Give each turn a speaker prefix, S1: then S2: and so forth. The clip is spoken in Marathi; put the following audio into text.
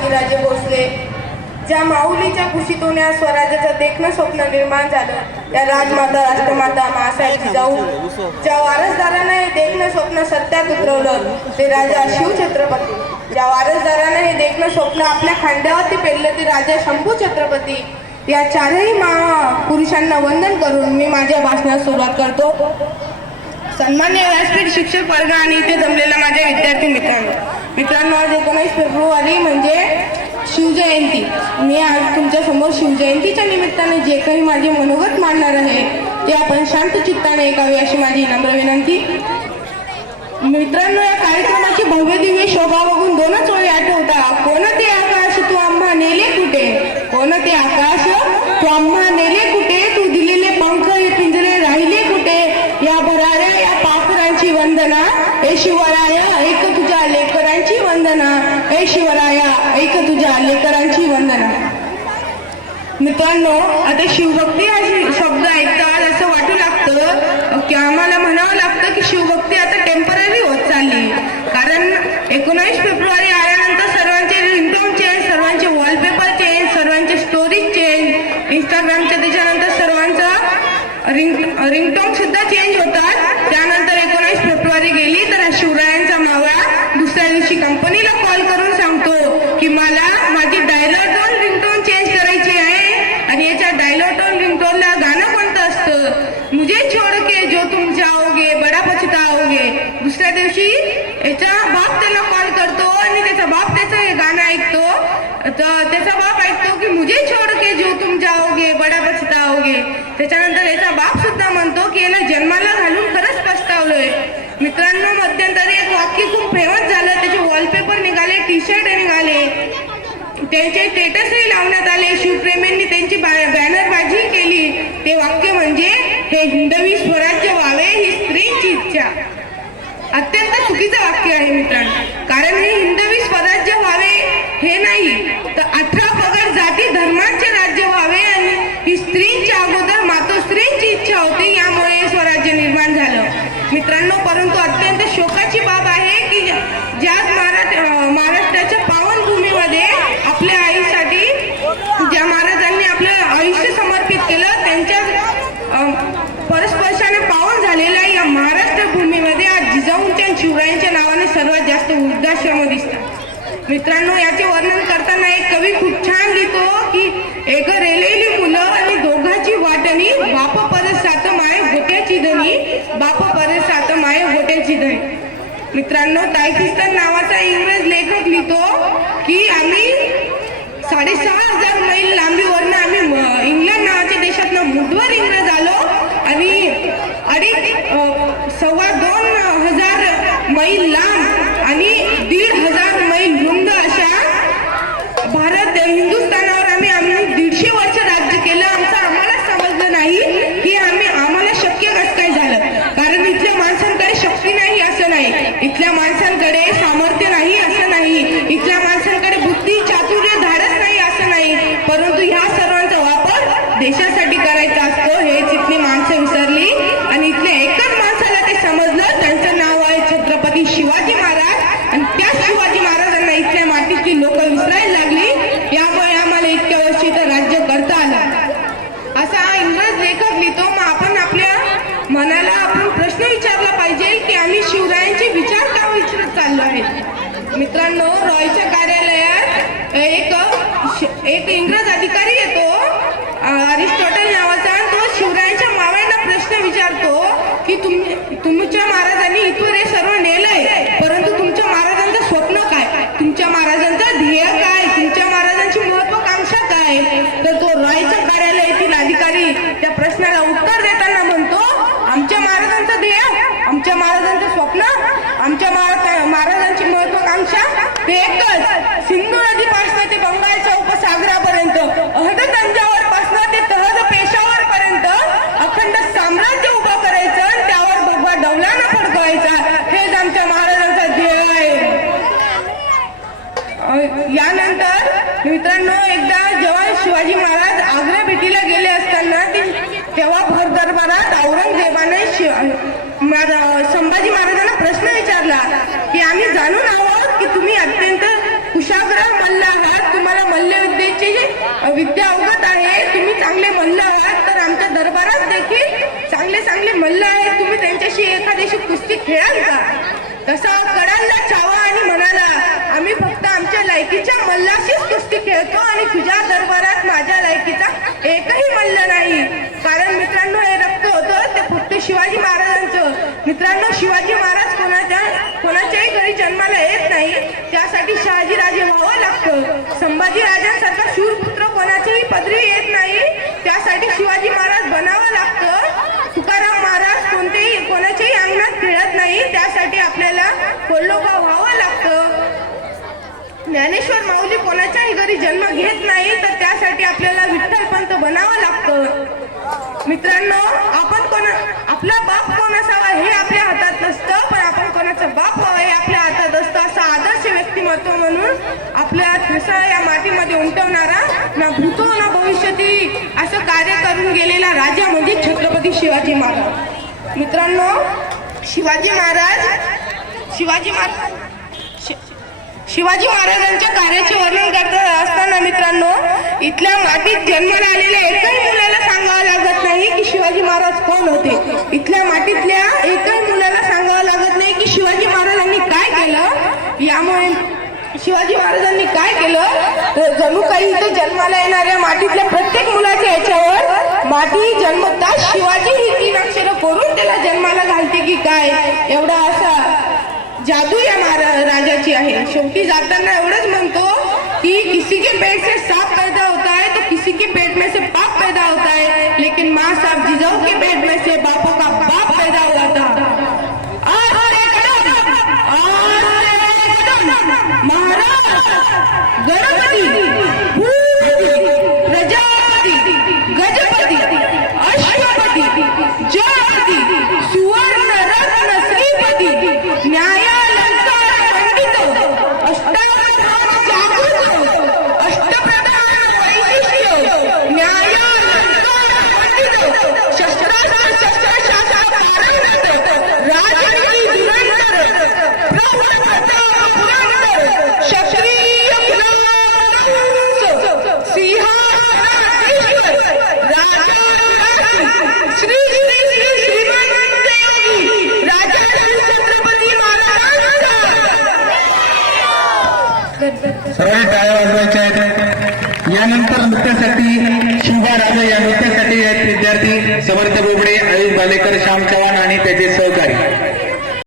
S1: शहाजीराजे भोसले. ज्या माऊलीच्या कुशीतून या स्वराज्याचं देखणं स्वप्न निर्माण झालं त्या राजमाता राष्ट्रमाता मासाहेब जिजाऊ ज्या वारसदारानं हे देखणं स्वप्न सत्यात उतरवलं ते राजा शिवछत्रपती. ज्या वारसदारानं हे देखणं स्वप्न आपल्या खांद्यावरती पेरलं ते राजा शंभू छत्रपती. या चारही मा पुरुषांना वंदन करून मी माझ्या भाषणास सुरुवात करतो. सन्मान्य व्यासपीठ शिक्षक वर्ग आणि इथे जमलेल्या माझ्या विद्यार्थी मित्रांनो मित्रांनो आज एकोणीस फेब्रुवारी म्हणजे शिवजयंती. मी आज तुमच्यासमोर शिवजयंतीच्या निमित्ताने जे काही माझे मनोगत मांडणार आहे ते आपण शांत चित्ताने ऐकावे अशी माझी नम्र विनंती. मित्रांनो या कार्यक्रमाची भव्य दिव्य शोभा बघून दोनच वेळी आठवता राया ऐक तुझ्या लेकरांची वंदना. मित्रांनो आता शिवभक्ती हा शब्द ऐकतात असं वाटू लागतं. की आम्हाला म्हणावं लागतं की शिवभक्ती आता टेंपररी होत चालली. कारण एकोणावीस फेब्रुवारी त्याचा बाप ऐकतो की मुझे छोड़ के जो तुम जाओगे बडा पछताओगे. त्याच्यानंतर याचा बाप सुद्धा म्हणतो की याला जन्माला घालून खरंच पछतावलोय. मित्रांनो मध्यंतरी एक वाक्य खूप फेमस झालं. त्याचे वॉलपेपर निघाले टी शर्ट निघाले. त्यांचे स्टेटसही लावण्यात आले. शिवप्रेमींनी त्यांची बॅनरबाजी केली. ते वाक्य म्हणजे हे हिंदवी स्वराज्य व्हावे ही स्त्रीची इच्छा. अत्यंत चुकीचं वाक्य आहे मित्रांनो. कारण हे हिंदवी मित्रांनो याचे वर्णन करताना एक कवी खूप छान लिहितो की एक रेलेली मुलं आणि दोघाची वाटणी बाप परत सात माय गोट्याची धनी बाप परत सात माय गोट्याची धनी मित्रांनो तायकिस्तान नावाचा इंग्रज शिवाजी महाराजांना इथल्या मातीची लोक विसरायला लागली यामुळे आम्हाला इतक्या वर्षी इथं राज्य करता आलं. असा हा इंग्रज लेखक लिहितो मग आपण आपल्या मनाला आपण प्रश्न विचारला पाहिजे की आम्ही शिवरायांचे विचार का विचारत चाललो आहे? मित्रांनो रॉयच्या कार्यालयात एक एक इंग्रज अधिकारी येतो अरिस्टॉटल नावाचा आणि तो शिवरायांच्या मावळ्यांना प्रश्न विचारतो की तुम तुमच्या महाराजांनी इथवर हे सर्व नेलंय परंतु तुमच्या महाराजांचं स्वप्न काय तुमच्या महाराजांचं ध्येय काय? तुमच्या महाराजांची महत्वाकांक्षा काय? तर तो रॉयच्या कार्यालयातील अधिकारी त्या प्रश्नाला उत्तर देताना म्हणतो आमच्या महाराजांचं ध्येय आमच्या महाराजांचं स्वप्न आमच्या महाराजांची महत्वाकांक्षा ते एकच सिंधू नदीपासून ते मित्रांनो एकदा जेव्हा शिवाजी महाराज आग्रा भेटीला गेले असताना ते तेव्हा भर दरबारात औरंगजेबाने शि- संभाजी महाराजांना प्रश्न विचारला की आम्ही जाणून आहोत की तुम्ही अत्यंत कुशाग्र मल्ल आहात विद्या अवगत आहे तुम्ही चांगले मल्ल आहात तर आमच्या दरबारात देखील चांगले चांगले मल्ल आहेत तुम्ही त्यांच्याशी एखाद्याशी कुस्ती खेळाल का? तसा कडांना छावा आणि म्हणाला आम्ही फक्त आमच्या लायकीच्या मल्लाशीच कुस्ती खेळतो आणि तुझ्या दरबारात माझ्या लायकीचा एकही मल्ल नाही कारण मित्रांनो हे रक्त होतं ते फक्त शिवाजी महाराजांचं मित्रांनो शिवाजी महाराज कोणाच्या कोणाच्याही घरी जन्माला येत नाही त्यासाठी शहाजीराजे व्हावं लागतं. संभाजी राजांसारखा शूरपुत्र कोणाच्याही पदरी येत नाही त्यासाठी शिवाजी महाराज बनावं लागतं. तुकाराम महाराज कोणतेही कोणाच्याही अंगणात खेळत नाही त्यासाठी आपल्याला कोल्लोबा व्हावं लागतं. ज्ञानेश्वर माऊली कोणाच्याही घरी जन्म घेत नाही तर त्यासाठी आपल्याला विठ्ठलपंत बनावं लागतं. मित्रांनो आपण कोण आपला बाप कोण असावा हे आपल्या हातात नसतं पण आपण कोणाचा बाप व्हावा हे आपल्या हातात असतं असं आदर्श व्यक्तिमत्व म्हणून आपल्या ठसा या मातीमध्ये उमटवणारा ना भूतो ना भविष्यती असं कार्य करून गेलेला राजा म्हणजे छत्रपती शिवाजी महाराज. मित्रांनो शिवाजी महाराज शिवाजी महाराज शि- शिवाजी महाराजांच्या कार्याचे वर्णन करत असताना मित्रांनो इथल्या मातीत जन्माला आलेल्या एकाही मुलाला सांगावं लागत नाही की शिवाजी महाराज कोण होते. इथल्या मातीतल्या एकाही मुलाला सांगावं लागत नाही की शिवाजी महाराजांनी काय केलं. यामुळे शिवाजी महाराजांनी काय केलं? तर जणू काही इथं जन्माला येणाऱ्या मातीतल्या प्रत्येक मुलाच्या याच्यावर माती जन्मता शिवाजी ही तीन अक्षरं करून त्याला जन्माला घालते की काय? एवढा असा जादू या राजाची आहे. शेवटी जाताना एवढंच म्हणतो कि किसी के पेट से सांप पैदा होता है तो किसी के पेट में से पाप पैदा होता है. लेकिन माँ साहब जिजाऊ के पेट में से बापों का पाप पैदा हुआ था. महाराज
S2: सर्वांनी टाळ्या वाजवायच्या आहेत. यानंतर नृत्यासाठी शिवबा राजा या नृत्यासाठी आहेत विद्यार्थी समर्थ बोबडे आयुष भालेकर श्याम चव्हाण आणि त्याचे सहकारी.